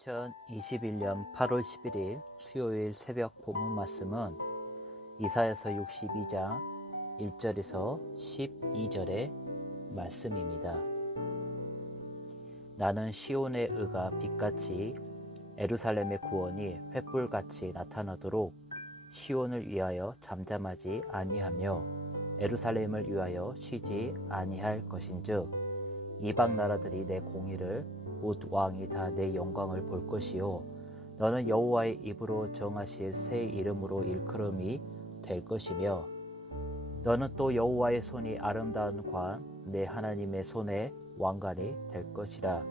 2021년 8월 11일 수요일 새벽 본문 말씀은 이사야서 62장 1절에서 12절의 말씀입니다. 나는 시온의 의가 빛같이 예루살렘의 구원이 횃불같이 나타나도록 시온을 위하여 잠잠하지 아니하며 예루살렘을 위하여 쉬지 아니할 것인즉 이방 나라들이 내 공의를 곧 왕이 다 내 영광을 볼 것이요 너는 여호와의 입으로 정하실 새 이름으로 일컬음이 될 것이며 너는 또 여호와의 손이 아름다운 관 내 하나님의 손의 왕관이 될 것이라.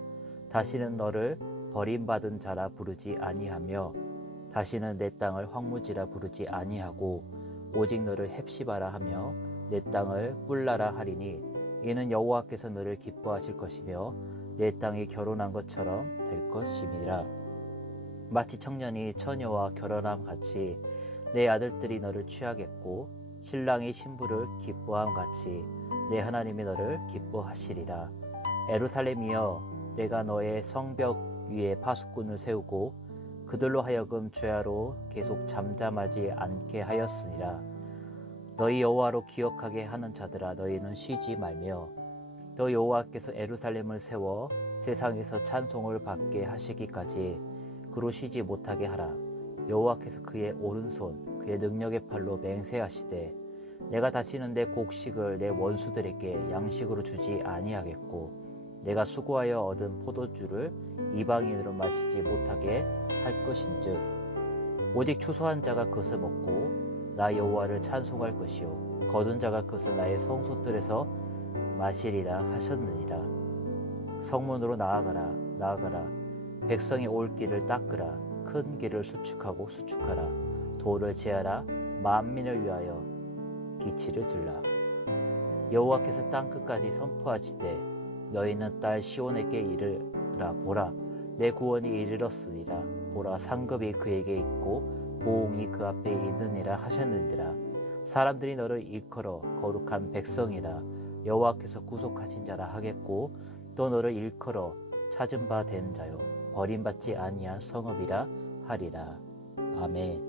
다시는 너를 버림받은 자라 부르지 아니하며 다시는 내 땅을 황무지라 부르지 아니하고 오직 너를 헵시바라 하며 내 땅을 뿔라라 하리니 이는 여호와께서 너를 기뻐하실 것이며 내 땅이 결혼한 것처럼 될 것임이라. 마치 청년이 처녀와 결혼함 같이 내 아들들이 너를 취하겠고 신랑이 신부를 기뻐함 같이 내 하나님이 너를 기뻐하시리라. 예루살렘이여 내가 너의 성벽 위에 파수꾼을 세우고 그들로 하여금 죄하로 계속 잠잠하지 않게 하였으니라. 너희 여호와로 기억하게 하는 자들아 너희는 쉬지 말며 또 여호와께서 예루살렘을 세워 세상에서 찬송을 받게 하시기까지 그로 쉬지 못하게 하라. 여호와께서 그의 오른손 그의 능력의 팔로 맹세하시되 내가 다시는 내 곡식을 내 원수들에게 양식으로 주지 아니하겠고 내가 수고하여 얻은 포도주를 이방인으로 마시지 못하게 할 것인즉 오직 추수한 자가 그것을 먹고 나 여호와를 찬송할 것이요 거둔 자가 그것을 나의 성소들에서 마시리라 하셨느니라. 성문으로 나아가라 나아가라. 백성이 올 길을 닦으라. 큰 길을 수축하고 수축하라. 도를 제하라. 만민을 위하여 기치를 들라. 여호와께서 땅끝까지 선포하시되 너희는 딸 시온에게 이르라. 보라 내 구원이 이르렀으리라. 보라 상급이 그에게 있고 보응이 그 앞에 있느니라 하셨느니라. 사람들이 너를 일컬어 거룩한 백성이라 여호와께서 구속하신 자라 하겠고 또 너를 일컬어 찾은 바 된 자요 버림받지 아니한 성읍이라 하리라. 아멘.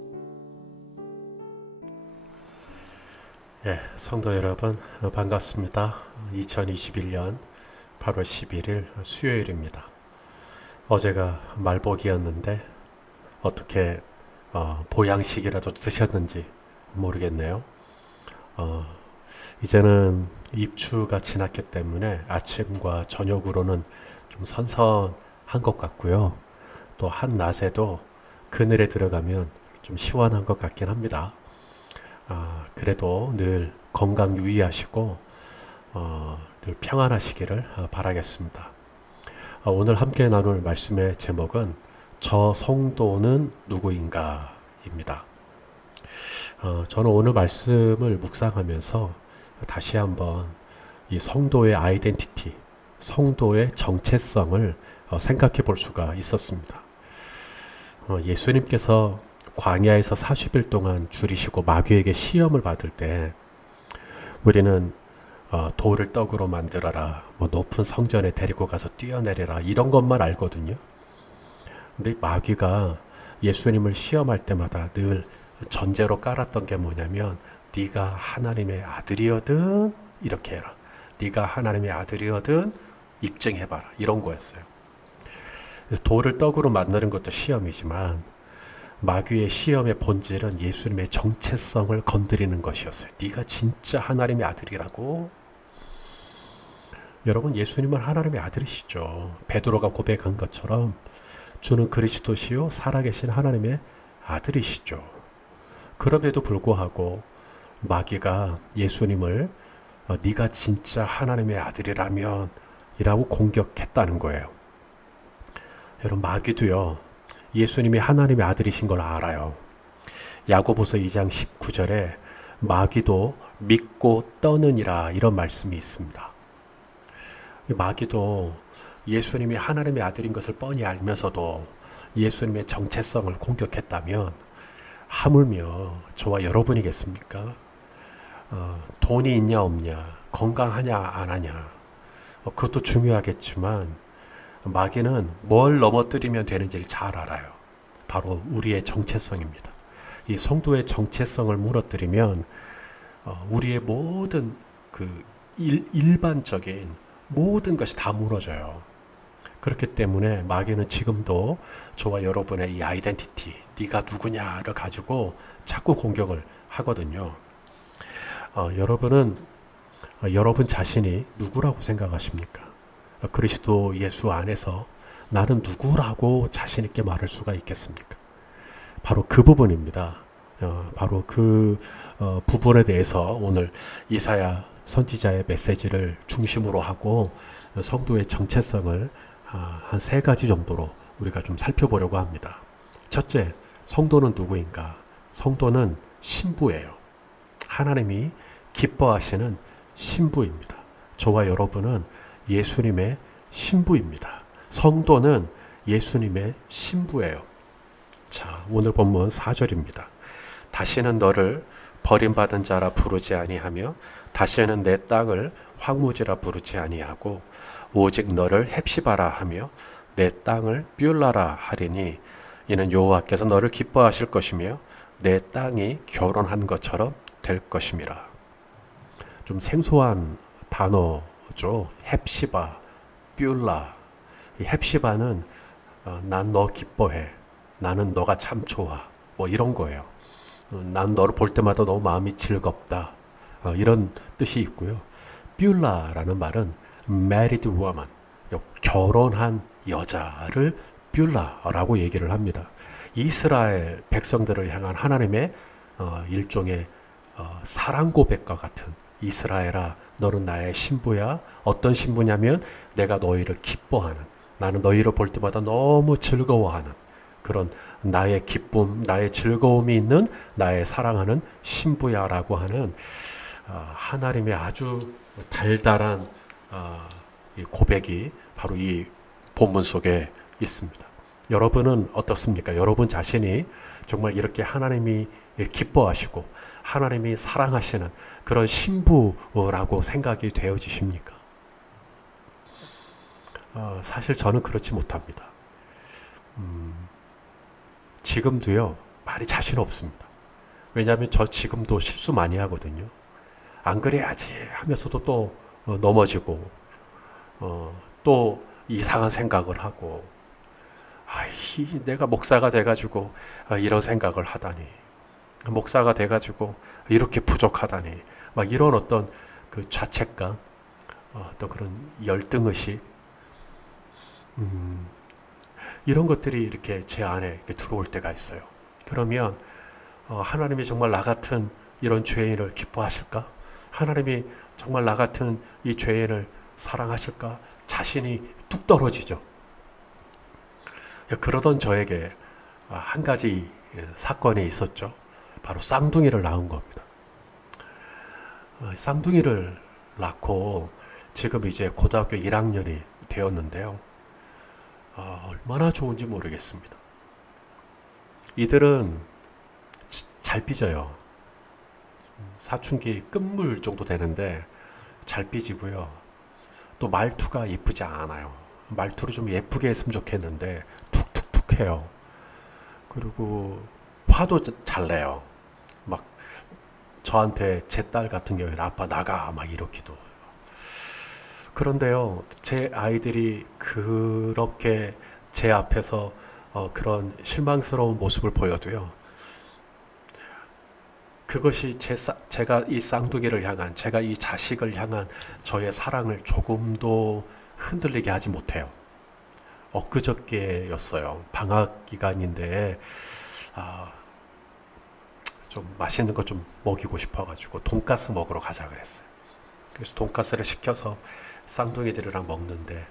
성도 여러분 반갑습니다. 2021년 8월 11일 수요일입니다. 어제가 말복이었는데 어떻게 보양식이라도 드셨는지 모르겠네요. 이제는 입추가 지났기 때문에 아침과 저녁으로는 좀 선선한 것 같고요. 또 한낮에도 그늘에 들어가면 좀 시원한 것 같긴 합니다. 그래도 늘 건강 유의하시고 늘 평안하시기를 바라겠습니다. 오늘 함께 나눌 말씀의 제목은 저 성도는 누구인가 입니다. 저는 오늘 말씀을 묵상하면서 다시 한번 이 성도의 아이덴티티, 성도의 정체성을 생각해 볼 수가 있었습니다. 예수님께서 광야에서 40일 동안 줄이시고 마귀에게 시험을 받을 때 우리는 돌을 떡으로 만들어라, 높은 성전에 데리고 가서 뛰어내려라 이런 것만 알거든요. 근데 마귀가 예수님을 시험할 때마다 늘 전제로 깔았던 게 뭐냐면 네가 하나님의 아들이거든 이렇게 해라. 네가 하나님의 아들이거든 입증해봐라 이런 거였어요. 그래서 돌을 떡으로 만드는 것도 시험이지만 마귀의 시험의 본질은 예수님의 정체성을 건드리는 것이었어요. 네가 진짜 하나님의 아들이라고? 여러분 예수님은 하나님의 아들이시죠. 베드로가 고백한 것처럼 주는 그리스도시요 살아계신 하나님의 아들이시죠. 그럼에도 불구하고 마귀가 예수님을 네가 진짜 하나님의 아들이라면 이라고 공격했다는 거예요. 여러분 마귀도요 예수님이 하나님의 아들이신 걸 알아요. 야고보서 2장 19절에 마귀도 믿고 떠느니라 이런 말씀이 있습니다. 마귀도 예수님이 하나님의 아들인 것을 뻔히 알면서도 예수님의 정체성을 공격했다면 하물며 저와 여러분이겠습니까? 돈이 있냐 없냐, 건강하냐 안 하냐, 그것도 중요하겠지만 마귀는 뭘 넘어뜨리면 되는지를 잘 알아요. 바로 우리의 정체성입니다. 이 성도의 정체성을 무너뜨리면 우리의 모든 그 일반적인 모든 것이 다 무너져요. 그렇기 때문에 마귀는 지금도 저와 여러분의 이 아이덴티티, 네가 누구냐를 가지고 자꾸 공격을 하거든요. 여러분은 여러분 자신이 누구라고 생각하십니까? 그리스도 예수 안에서 나는 누구라고 자신 있게 말할 수가 있겠습니까? 바로 그 부분입니다. 바로 그 부분에 대해서 오늘 이사야 선지자의 메시지를 중심으로 하고 성도의 정체성을 한 세 가지 정도로 우리가 좀 살펴보려고 합니다. 첫째, 성도는 누구인가? 성도는 신부예요. 하나님이 기뻐하시는 신부입니다. 저와 여러분은 예수님의 신부입니다. 성도는 예수님의 신부예요. 자, 오늘 본문 4절입니다. 다시는 너를 버림받은 자라 부르지 아니하며 다시는 내 땅을 황무지라 부르지 아니하고 오직 너를 헵시바라 하며 내 땅을 뷸라라 하리니 이는 여호와께서 너를 기뻐하실 것이며 내 땅이 결혼한 것처럼 될 것임이라. 좀 생소한 단어죠. 헵시바, 뷸라. 이 헵시바는 난 너 기뻐해. 나는 너가 참 좋아. 뭐 이런 거예요. 난 너를 볼 때마다 너무 마음이 즐겁다. 이런 뜻이 있고요. 뷸라라는 말은 married woman, 결혼한 여자를 뷸라라고 얘기를 합니다. 이스라엘 백성들을 향한 하나님의 일종의 사랑 고백과 같은, 이스라엘아 너는 나의 신부야. 어떤 신부냐면 내가 너희를 기뻐하는, 나는 너희를 볼 때마다 너무 즐거워하는 그런 나의 기쁨, 나의 즐거움이 있는 나의 사랑하는 신부야라고 하는 하나님의 아주 달달한 이 고백이 바로 이 본문 속에 있습니다. 여러분은 어떻습니까? 여러분 자신이 정말 이렇게 하나님이 기뻐하시고 하나님이 사랑하시는 그런 신부라고 생각이 되어지십니까? 사실 저는 그렇지 못합니다. 지금도요, 많이 자신 없습니다. 왜냐하면 저 지금도 실수 많이 하거든요. 안 그래야지 하면서도 또 넘어지고, 또 이상한 생각을 하고, 내가 목사가 돼가지고 이런 생각을 하다니, 목사가 돼가지고 이렇게 부족하다니, 막 이런 어떤 그 자책감, 또 그런 열등의식, 이런 것들이 이렇게 제 안에 이렇게 들어올 때가 있어요. 그러면 하나님이 정말 나 같은 이런 죄인을 기뻐하실까? 하나님이 정말 나 같은 이 죄인을 사랑하실까? 자신이 뚝 떨어지죠. 그러던 저에게 한 가지 사건이 있었죠. 바로 쌍둥이를 낳은 겁니다. 쌍둥이를 낳고 지금 이제 고등학교 1학년이 되었는데요. 얼마나 좋은지 모르겠습니다. 이들은 잘 삐져요. 사춘기 끝물 정도 되는데 잘 삐지고요. 또 말투가 예쁘지 않아요. 말투를 좀 예쁘게 했으면 좋겠는데 툭툭툭 해요. 그리고 화도 잘 내요. 막 저한테 제 딸 같은 경우에는 아빠 나가 막 이렇기도 해요. 그런데요, 제 아이들이 그렇게 제 앞에서 그런 실망스러운 모습을 보여도요, 그것이 제가 이 쌍둥이를 향한, 제가 이 자식을 향한 저의 사랑을 조금도 흔들리게 하지 못해요. 엊그저께였어요. 방학 기간인데 좀 맛있는 거 좀 먹이고 싶어가지고 돈가스 먹으러 가자 그랬어요. 그래서 돈가스를 시켜서 쌍둥이들이랑 먹는데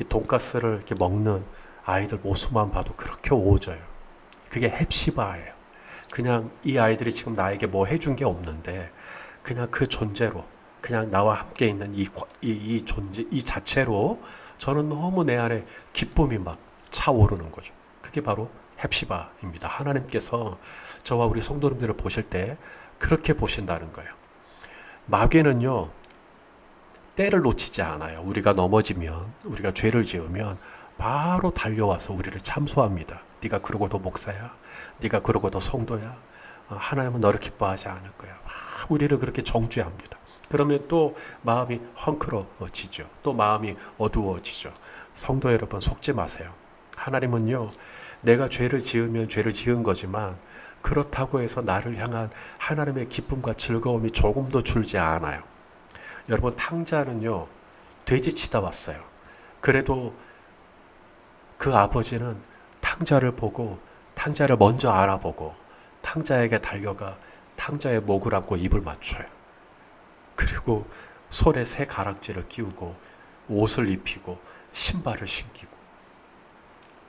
이 돈가스를 이렇게 먹는 아이들 모습만 봐도 그렇게 오져요. 그게 헵시바예요. 그냥 이 아이들이 지금 나에게 뭐 해준 게 없는데 그냥 그 존재로, 그냥 나와 함께 있는 이 존재, 이 자체로 저는 너무 내 안에 기쁨이 막 차오르는 거죠. 그게 바로 헵시바입니다. 하나님께서 저와 우리 성도님들을 보실 때 그렇게 보신다는 거예요. 마귀는요, 때를 놓치지 않아요. 우리가 넘어지면, 우리가 죄를 지으면 바로 달려와서 우리를 참소합니다. 네가 그러고도 목사야? 네가 그러고도 성도야? 하나님은 너를 기뻐하지 않을 거야. 막 우리를 그렇게 정죄합니다. 그러면 또 마음이 헝클어지죠. 또 마음이 어두워지죠. 성도 여러분, 속지 마세요. 하나님은요, 내가 죄를 지으면 죄를 지은 거지만 그렇다고 해서 나를 향한 하나님의 기쁨과 즐거움이 조금도 줄지 않아요. 여러분, 탕자는요, 돼지 치다 왔어요. 그래도 그 아버지는 탕자를 보고 탕자를 먼저 알아보고 탕자에게 달려가 탕자의 목을 안고 입을 맞춰요. 그리고 손에 새 가락지를 끼우고 옷을 입히고 신발을 신기고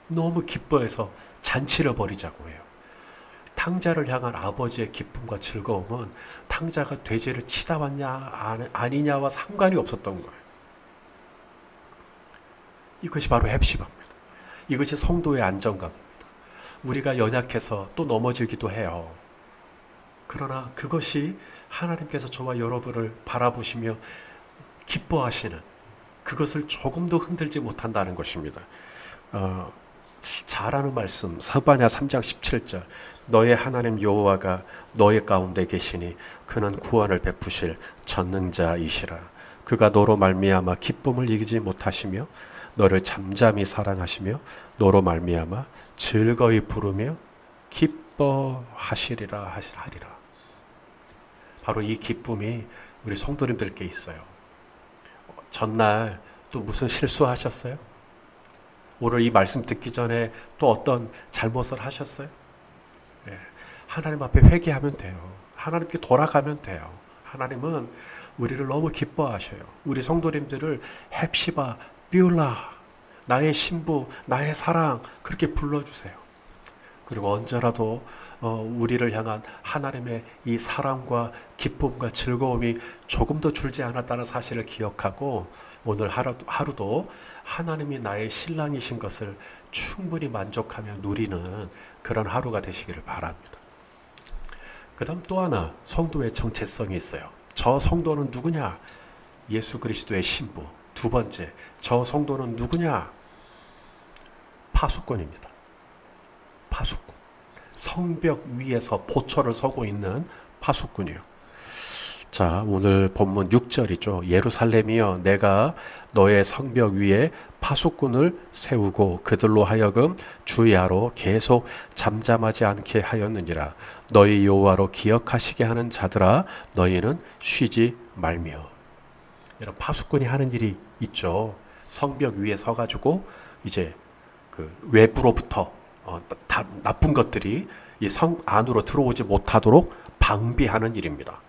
너무 기뻐해서 잔치를 벌이자고 해요. 탕자를 향한 아버지의 기쁨과 즐거움은 탕자가 돼지를 치다 왔냐 아니냐와 상관이 없었던 거예요. 이것이 바로 헵시바입니다. 이것이 성도의 안정감입니다. 우리가 연약해서 또 넘어지기도 해요. 그러나 그것이 하나님께서 저와 여러분을 바라보시며 기뻐하시는, 그것을 조금도 흔들지 못한다는 것입니다. 잘 아는 말씀, 스바냐 3장 17절, 너의 하나님 여호와가 너의 가운데 계시니 그는 구원을 베푸실 전능자이시라. 그가 너로 말미암아 기쁨을 이기지 못하시며 너를 잠잠히 사랑하시며 너로 말미암아 즐거이 부르며 기뻐하시리라 하리라. 바로 이 기쁨이 우리 성도님들께 있어요. 전날 또 무슨 실수하셨어요? 오늘 이 말씀 듣기 전에 또 어떤 잘못을 하셨어요? 예, 하나님 앞에 회개하면 돼요. 하나님께 돌아가면 돼요. 하나님은 우리를 너무 기뻐하셔요. 우리 성도님들을 헵시바, 뷰라, 나의 신부, 나의 사랑 그렇게 불러주세요. 그리고 언제라도 우리를 향한 하나님의 이 사랑과 기쁨과 즐거움이 조금도 줄지 않았다는 사실을 기억하고 오늘 하루도 하나님이 나의 신랑이신 것을 충분히 만족하며 누리는 그런 하루가 되시기를 바랍니다. 그 다음 또 하나 성도의 정체성이 있어요. 저 성도는 누구냐? 예수 그리스도의 신부. 두 번째, 저 성도는 누구냐? 파수꾼입니다. 파수꾼. 성벽 위에서 보초를 서고 있는 파수꾼이요. 자, 오늘 본문 6절이죠. 예루살렘이여, 내가 너의 성벽 위에 파수꾼을 세우고 그들로 하여금 주야로 계속 잠잠하지 않게 하였느니라. 너희 여호와로 기억하시게 하는 자들아, 너희는 쉬지 말며. 여러분, 파수꾼이 하는 일이 있죠. 성벽 위에 서가지고 이제 그 외부로부터 나쁜 것들이 이 성 안으로 들어오지 못하도록 방비하는 일입니다.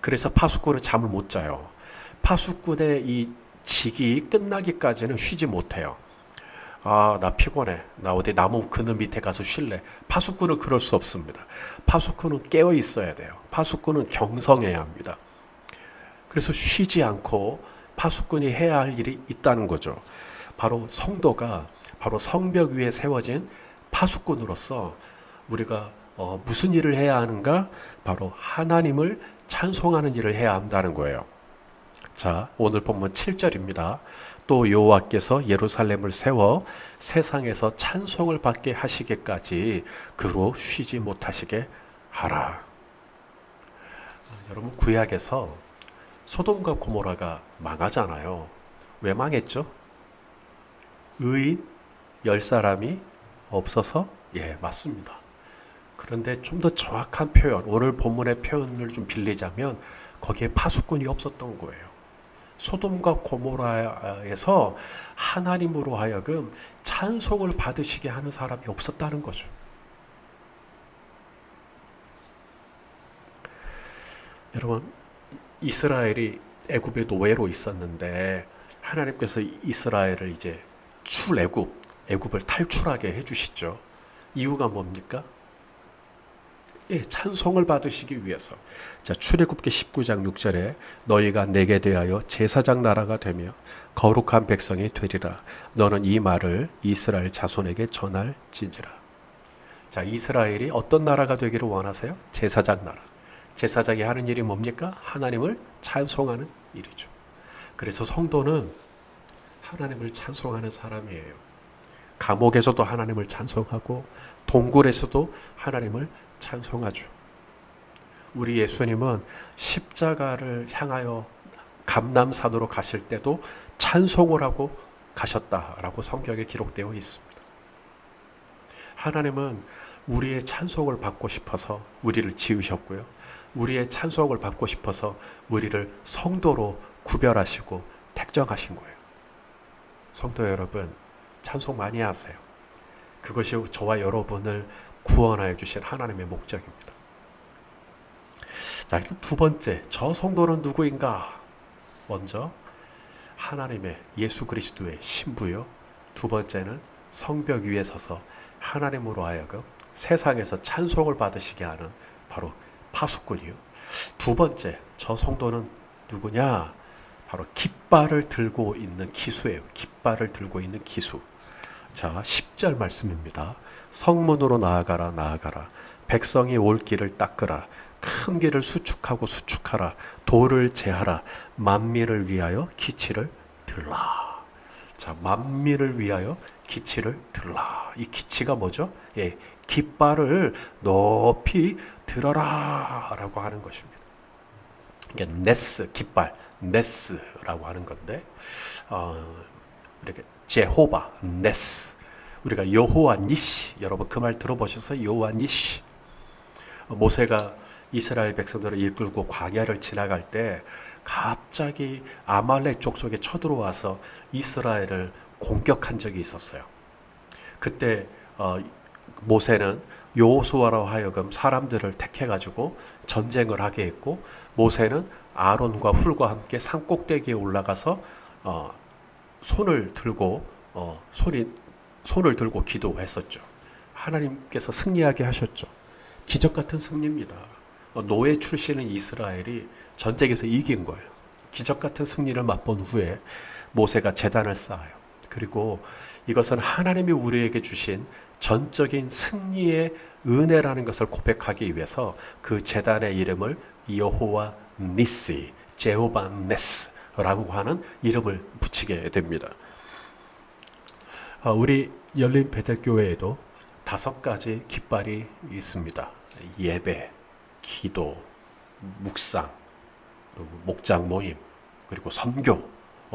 그래서 파수꾼은 잠을 못 자요. 파수꾼의 이 직이 끝나기까지는 쉬지 못해요. 나 피곤해. 나 어디 나무 그늘 밑에 가서 쉴래. 파수꾼은 그럴 수 없습니다. 파수꾼은 깨어 있어야 돼요. 파수꾼은 경성해야 합니다. 그래서 쉬지 않고 파수꾼이 해야 할 일이 있다는 거죠. 바로 성도가 바로 성벽 위에 세워진 파수꾼으로서 우리가 무슨 일을 해야 하는가? 바로 하나님을 찬송하는 일을 해야 한다는 거예요. 자, 오늘 본문 7절입니다. 또 여호와께서 예루살렘을 세워 세상에서 찬송을 받게 하시기까지 그로 쉬지 못하시게 하라. 여러분, 구약에서 소돔과 고모라가 망하잖아요. 왜 망했죠? 의인 10사람이 없어서? 예, 맞습니다. 그런데 좀 더 정확한 표현, 오늘 본문의 표현을 좀 빌리자면 거기에 파수꾼이 없었던 거예요. 소돔과 고모라에서 하나님으로 하여금 찬송을 받으시게 하는 사람이 없었다는 거죠. 여러분, 이스라엘이 애굽의 노예로 있었는데 하나님께서 이스라엘을 이제 애굽을 탈출하게 해주시죠. 이유가 뭡니까? 예, 찬송을 받으시기 위해서. 자, 출애굽기 19장 6절에 너희가 내게 대하여 제사장 나라가 되며 거룩한 백성이 되리라. 너는 이 말을 이스라엘 자손에게 전할지니라. 자, 이스라엘이 어떤 나라가 되기를 원하세요? 제사장 나라. 제사장이 하는 일이 뭡니까? 하나님을 찬송하는 일이죠. 그래서 성도는 하나님을 찬송하는 사람이에요. 감옥에서도 하나님을 찬송하고 동굴에서도 하나님을 찬송하죠. 우리 예수님은 십자가를 향하여 감람산으로 가실 때도 찬송을 하고 가셨다라고 성경에 기록되어 있습니다. 하나님은 우리의 찬송을 받고 싶어서 우리를 지으셨고요. 우리의 찬송을 받고 싶어서 우리를 성도로 구별하시고 택정하신 거예요. 성도 여러분, 찬송 많이 하세요. 그것이 저와 여러분을 구원하여 주신 하나님의 목적입니다. 자, 두 번째, 저 성도는 누구인가? 먼저 하나님의 예수 그리스도의 신부요. 두 번째는 성벽 위에 서서 하나님으로 하여금 세상에서 찬송을 받으시게 하는 바로 파수꾼이요. 두 번째, 저 성도는 누구냐? 바로 깃발을 들고 있는 기수예요. 깃발을 들고 있는 기수. 자, 10절 말씀입니다. 성문으로 나아가라 나아가라. 백성이 올 길을 닦으라. 큰 길을 수축하고 수축하라. 돌을 제하라. 만민을 위하여 기치를 들라. 자, 만민을 위하여 기치를 들라. 이 기치가 뭐죠? 예, 깃발을 높이 들어라 라고 하는 것입니다. 이게 네스, 깃발, 네스라고 하는 건데, 이렇게 제호바, 네스. 우리가 여호와 니시, 여러분 그 말 들어보셔서 여호와 니시. 모세가 이스라엘 백성들을 이끌고 광야를 지나갈 때 갑자기 아말렉 족속에 쳐들어와서 이스라엘을 공격한 적이 있었어요. 그때 모세는 여호수아로 하여금 사람들을 택해가지고 전쟁을 하게 했고, 모세는 아론과 훌과 함께 산 꼭대기에 올라가서 손을 들고 기도했었죠. 하나님께서 승리하게 하셨죠. 기적 같은 승리입니다. 노예 출신인 이스라엘이 전쟁에서 이긴 거예요. 기적 같은 승리를 맛본 후에 모세가 제단을 쌓아요. 그리고 이것은 하나님이 우리에게 주신 전적인 승리의 은혜라는 것을 고백하기 위해서 그 제단의 이름을 여호와 니시, 제호바 네스라고 하는 이름을 붙이게 됩니다. 우리 열린 베델교회에도 5가지 깃발이 있습니다. 예배, 기도, 묵상, 그리고 목장 모임, 그리고 선교.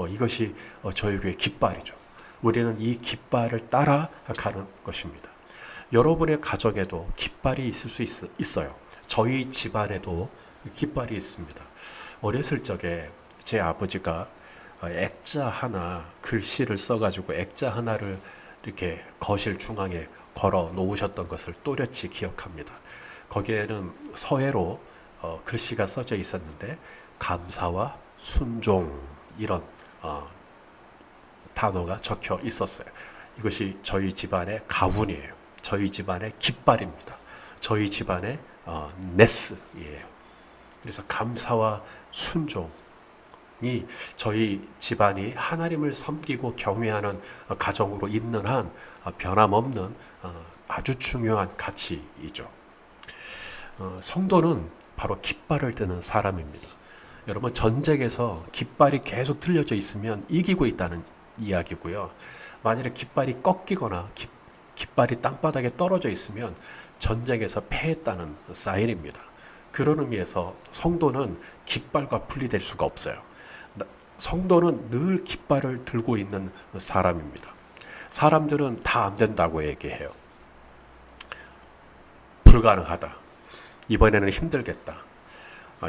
이것이 저희 교회 깃발이죠. 우리는 이 깃발을 따라가는 것입니다. 여러분의 가정에도 깃발이 있을 수 있어요. 저희 집안에도 깃발이 있습니다. 어렸을 적에 제 아버지가 액자 하나, 글씨를 써가지고 액자 하나를 이렇게 거실 중앙에 걸어 놓으셨던 것을 또렷이 기억합니다. 거기에는 서해로 글씨가 써져 있었는데 감사와 순종 이런 단어가 적혀 있었어요. 이것이 저희 집안의 가훈이에요. 저희 집안의 깃발입니다. 저희 집안의 네스이에요. 그래서 감사와 순종이 저희 집안이 하나님을 섬기고 경외하는 가정으로 있는 한 변함없는 아주 중요한 가치이죠. 성도는 바로 깃발을 드는 사람입니다. 여러분, 전쟁에서 깃발이 계속 들려져 있으면 이기고 있다는 이야기고요. 만일에 깃발이 꺾이거나 깃발이 땅바닥에 떨어져 있으면 전쟁에서 패했다는 사인입니다. 그런 의미에서 성도는 깃발과 분리될 수가 없어요. 성도는 늘 깃발을 들고 있는 사람입니다. 사람들은 다 안 된다고 얘기해요. 불가능하다. 이번에는 힘들겠다.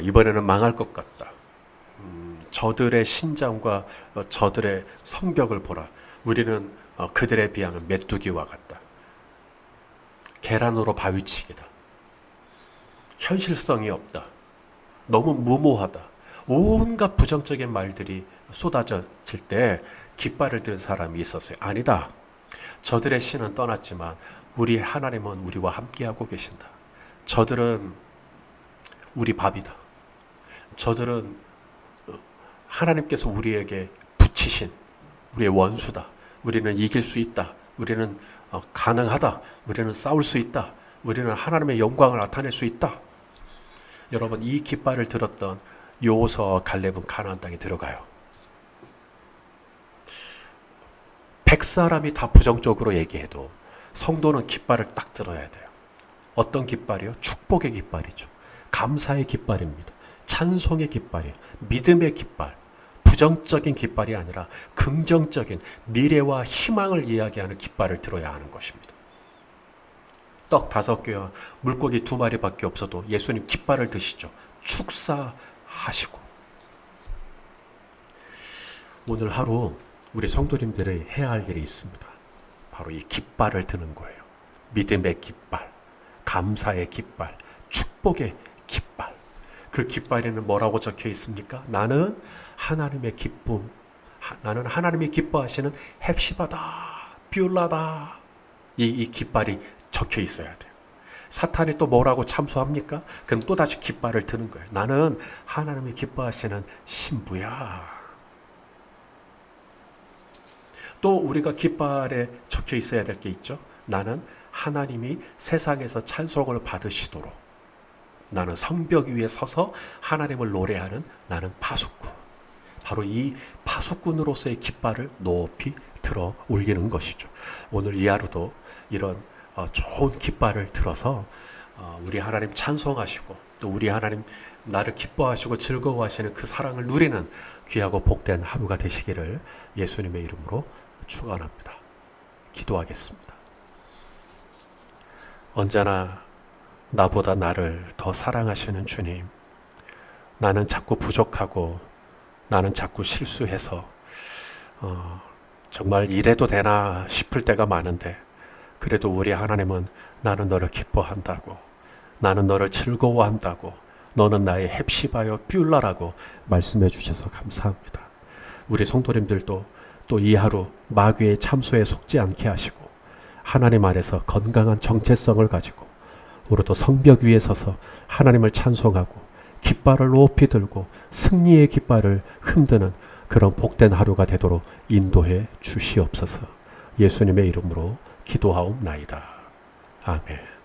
이번에는 망할 것 같다. 저들의 신장과 저들의 성벽을 보라. 우리는 그들에 비하면 메뚜기와 같다. 계란으로 바위치기다. 현실성이 없다. 너무 무모하다. 온갖 부정적인 말들이 쏟아질 때 깃발을 든 사람이 있었어요. 아니다. 저들의 신은 떠났지만 우리 하나님은 우리와 함께하고 계신다. 저들은 우리 밥이다. 저들은 하나님께서 우리에게 붙이신 우리의 원수다. 우리는 이길 수 있다. 우리는 가능하다. 우리는 싸울 수 있다. 우리는 하나님의 영광을 나타낼 수 있다. 여러분, 이 깃발을 들었던 여호수아와 갈렙은 가나안 땅에 들어가요. 100사람이 다 부정적으로 얘기해도 성도는 깃발을 딱 들어야 돼요. 어떤 깃발이요? 축복의 깃발이죠. 감사의 깃발입니다. 찬송의 깃발이에요. 믿음의 깃발. 부정적인 깃발이 아니라 긍정적인 미래와 희망을 이야기하는 깃발을 들어야 하는 것입니다. 떡 5개와 물고기 2마리밖에 없어도 예수님 깃발을 드시죠. 축사하시고. 오늘 하루 우리 성도님들이 해야 할 일이 있습니다. 바로 이 깃발을 드는 거예요. 믿음의 깃발, 감사의 깃발, 축복의 깃발. 그 깃발에는 뭐라고 적혀 있습니까? 나는 하나님의 기쁨, 나는 하나님이 기뻐하시는 헵시바다, 뷰라다. 이 깃발이 적혀 있어야 돼요. 사탄이 또 뭐라고 참수합니까? 그럼 또다시 깃발을 드는 거예요. 나는 하나님이 기뻐하시는 신부야. 또 우리가 깃발에 적혀 있어야 될 게 있죠. 나는 하나님이 세상에서 찬송을 받으시도록, 나는 성벽 위에 서서 하나님을 노래하는 나는 파수꾼. 바로 이 파수꾼으로서의 깃발을 높이 들어 올리는 것이죠. 오늘 이 하루도 이런 좋은 깃발을 들어서 우리 하나님 찬송하시고, 또 우리 하나님 나를 기뻐하시고 즐거워하시는 그 사랑을 누리는 귀하고 복된 하루가 되시기를 예수님의 이름으로 축원합니다. 기도하겠습니다. 언제나 나보다 나를 더 사랑하시는 주님, 나는 자꾸 부족하고 나는 자꾸 실수해서 정말 이래도 되나 싶을 때가 많은데, 그래도 우리 하나님은 나는 너를 기뻐한다고, 나는 너를 즐거워한다고, 너는 나의 헵시바여 뷸라라고 말씀해 주셔서 감사합니다. 우리 성도님들도 또 이 하루 마귀의 참소에 속지 않게 하시고 하나님 안에서 건강한 정체성을 가지고 우리도 성벽 위에 서서 하나님을 찬송하고 깃발을 높이 들고 승리의 깃발을 흔드는 그런 복된 하루가 되도록 인도해 주시옵소서. 예수님의 이름으로 기도하옵나이다. 아멘.